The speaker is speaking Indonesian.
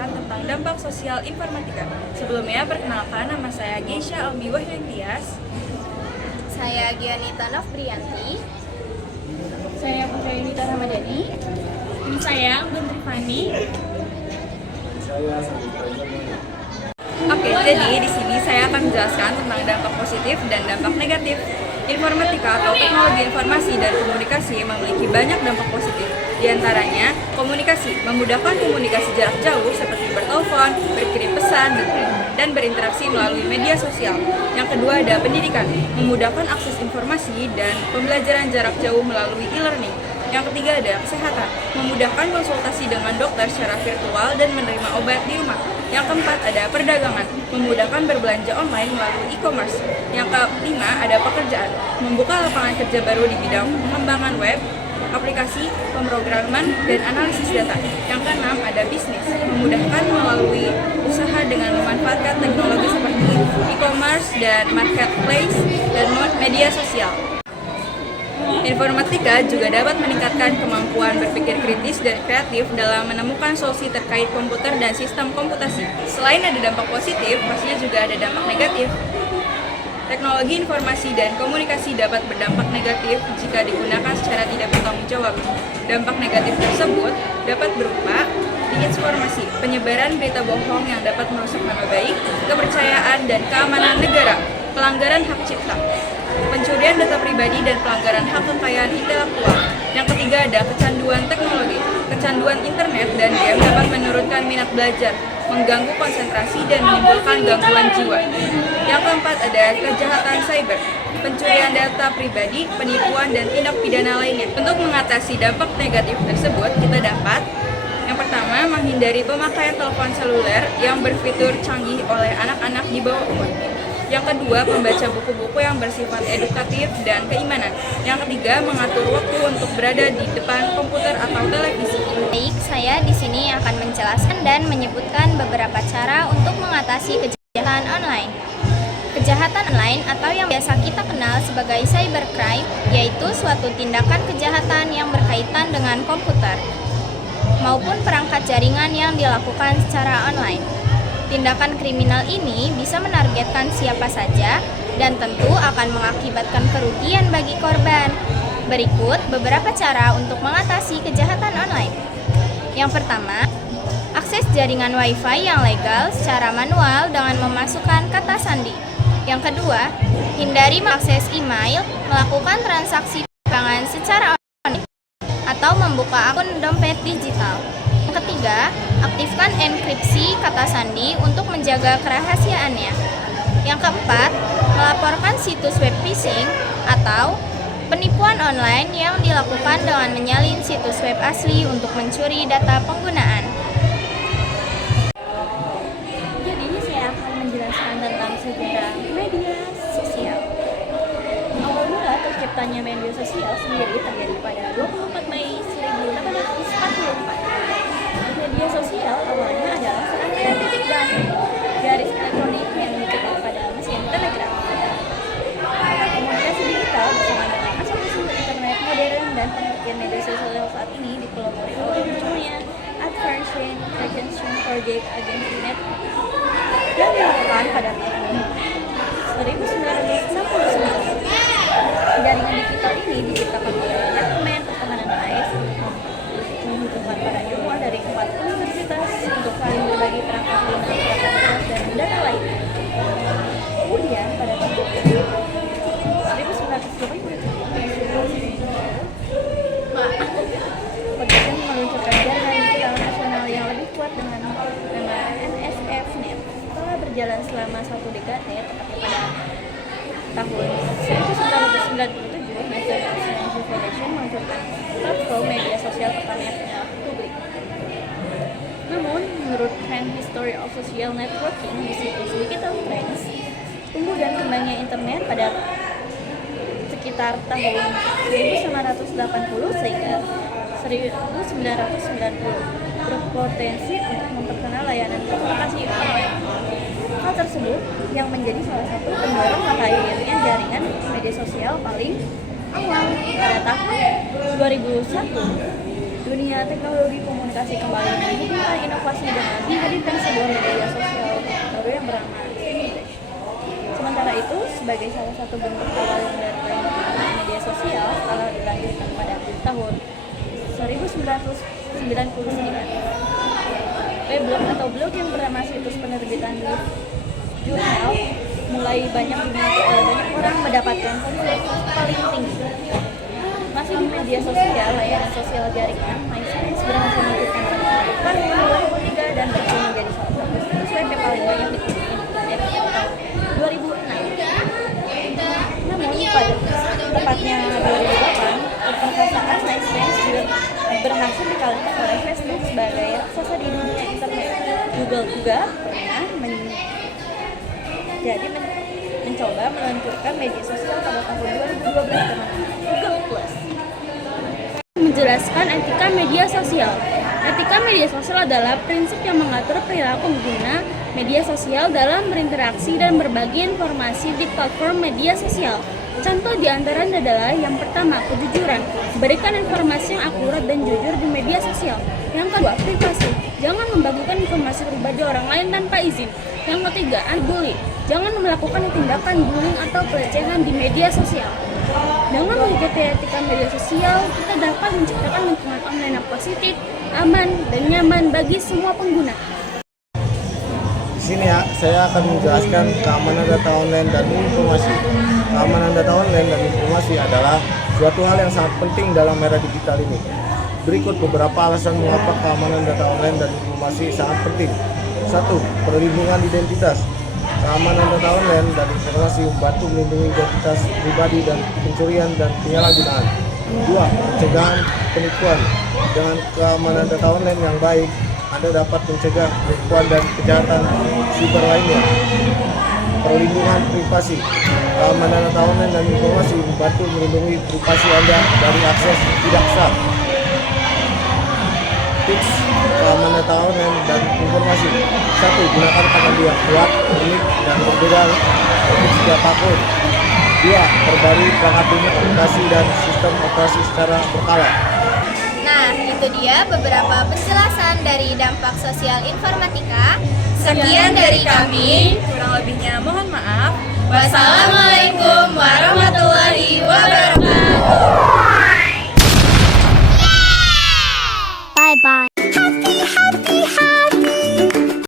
menjelaskan tentang dampak sosial informatika. Sebelumnya, perkenalkan, nama saya Geisha Almi Wahyuntias. Saya Gianita Nofbrianti. Saya Putri Yunita Ramadhani. Saya Anggun Trifani. Oke, jadi di sini saya akan menjelaskan tentang dampak positif dan dampak negatif. Informatika atau teknologi informasi dan komunikasi memiliki banyak dampak positif. Di antaranya, komunikasi memudahkan komunikasi jarak jauh seperti bertelepon, berkirim pesan, dan berinteraksi melalui media sosial. Yang kedua ada pendidikan, memudahkan akses informasi dan pembelajaran jarak jauh melalui e-learning. Yang ketiga ada kesehatan, memudahkan konsultasi dengan dokter secara virtual dan menerima obat di rumah. Yang keempat ada perdagangan, memudahkan berbelanja online melalui e-commerce. Yang kelima ada pekerjaan, membuka lapangan kerja baru di bidang pengembangan web, aplikasi, pemrograman, dan analisis data. Yang keenam ada bisnis, memudahkan melalui usaha dengan memanfaatkan teknologi seperti e-commerce dan marketplace dan media sosial. Informatika juga dapat meningkatkan kemampuan berpikir kritis dan kreatif dalam menemukan solusi terkait komputer dan sistem komputasi. Selain ada dampak positif, pastinya juga ada dampak negatif. Teknologi informasi dan komunikasi dapat berdampak negatif jika digunakan secara tidak bertanggung jawab. Dampak negatif tersebut dapat berupa disinformasi, penyebaran berita bohong yang dapat merusak nama baik, kepercayaan dan keamanan negara, pelanggaran hak cipta, pencurian data pribadi dan pelanggaran hak kekayaan intelektual. Yang ketiga ada kecanduan teknologi. Kecanduan internet dan game dapat menurunkan minat belajar, mengganggu konsentrasi dan menimbulkan gangguan jiwa. Yang keempat ada kejahatan cyber, pencurian data pribadi, penipuan dan tindak pidana lainnya. Untuk mengatasi dampak negatif tersebut, kita dapat yang pertama, menghindari pemakaian telepon seluler yang berfitur canggih oleh anak-anak di bawah umur. Yang kedua, membaca buku-buku yang bersifat edukatif dan keimanan. Yang ketiga, mengatur waktu untuk berada di depan komputer atau televisi. Baik, saya di sini akan menjelaskan dan menyebutkan beberapa cara untuk mengatasi kejahatan online. Kejahatan online atau yang biasa kita kenal sebagai cybercrime, yaitu suatu tindakan kejahatan yang berkaitan dengan komputer maupun perangkat jaringan yang dilakukan secara online. Tindakan kriminal ini bisa menargetkan siapa saja dan tentu akan mengakibatkan kerugian bagi korban. Berikut beberapa cara untuk mengatasi kejahatan online. Yang pertama, akses jaringan Wi-Fi yang legal secara manual dengan memasukkan kata sandi. Yang kedua, hindari mengakses email, melakukan transaksi keuangan secara online, atau membuka akun dompet digital. Yang ketiga, aktifkan enkripsi kata sandi untuk menjaga kerahasiaannya. Yang keempat, melaporkan situs web phishing atau penipuan online yang dilakukan dengan menyalin situs web asli untuk mencuri data penggunaan. Jadi saya akan menjelaskan tentang sejarah media sosial. Awal mula terciptanya media sosial sendiri terjadi pada 24 Mei 1844. Media sosial awalnya adalah serangkaian titik dan garis elektronik yang diketik pada mesin telegraf. Komunikasi digital bersama dengan asal-usul internet modern dan pengertian media sosial saat ini dipelopori oleh munculnya Advanced Prevention Project Agency Network yang dilakukan pada tahun 1969. Jaringan digital ini diciptakan oleh Departemen Pertemanan AS membutuhkan para ilmuwan dari 4 universitas untuk saling berbagi perangkat lunak, dan data lainnya. Kemudian pada tahun 1987, Pegasus meluncurkan jaringan digital nasional yang lebih kuat dengan nama NSFNet. Setelah berjalan selama 1 dekade, tepatnya pada tahun 1997, National Science Foundation meluncurkan platform media sosial pertama publik. Namun, menurut Trend History of Social Networking di situs Digital Trends, tumbuh dan kembangnya internet pada sekitar tahun 1980 sehingga 1990 berpotensi untuk memperkenal layanan komunikasi online. Hal tersebut yang menjadi salah satu pendorong lahirnya jaringan media sosial paling awal pada tahun 2001. Dunia teknologi komunikasi berorientasi kembali menghubungkan inovasi dengan menghadirkan sebuah media sosial baru yang bernama English. Sementara itu, sebagai salah satu bentuk awal yang dari media sosial telah dilanjutkan pada tahun 1999. Weblog atau blog yang bernama situs penerbitan jurnal mulai banyak diminati oleh banyak orang mendapatkan popularitas paling tinggi. Masih di media sosial, layanan sosial jaringan MySpace berhasil mengikuti tahun 2003 dan berkembang menjadi salah satu situs web yang paling banyak dikunjungi di internet tahun 2006. Namun pada tepatnya 2008, keperkasaan MySpace juga berhasil dikalahkan oleh Facebook sebagai raksasa di dunia internet. Google juga pernah mencoba meluncurkan media sosial pada tahun 2012 dengan Google Plus. Menjelaskan etika media sosial. Etika media sosial adalah prinsip yang mengatur perilaku pengguna media sosial dalam berinteraksi dan berbagi informasi di platform media sosial. Contoh diantaranya adalah yang pertama, kejujuran. Berikan informasi yang akurat dan jujur di media sosial. Yang kedua, privasi. Jangan membagikan informasi pribadi orang lain tanpa izin. Yang ketiga, anti-bully. Jangan melakukan tindakan bullying atau pelecehan di media sosial. Dengan mengikuti etika media sosial, kita dapat menciptakan lingkungan online yang positif, aman, dan nyaman bagi semua pengguna. Di sini ya, saya akan menjelaskan keamanan data online dan informasi. Keamanan data online dan informasi adalah suatu hal yang sangat penting dalam era digital ini. Berikut beberapa alasan mengapa keamanan data online dan informasi sangat penting. 1. Perlindungan identitas. Keamanan data online dan informasi membantu melindungi identitas pribadi dan pencurian dan penyalahgunaan. 2. Pencegahan penipuan. Dengan keamanan data online yang baik, Anda dapat mencegah penipuan dan kejahatan siber lainnya. Perlindungan privasi. Keamanan data online dan informasi membantu melindungi privasi Anda dari akses tidak sah. Tips keamanan data online dan informasi. 1. Gunakan kata yang kuat, unik, dan berbeda untuk setiap akun. 2. Perbarui perangkat lunak aplikasi dan sistem operasi secara berkala. Nah, itu dia beberapa penjelasan dari dampak sosial informatika. Sekian dari kami, kurang lebihnya mohon maaf. Wassalamualaikum warahmatullahi wabarakatuh.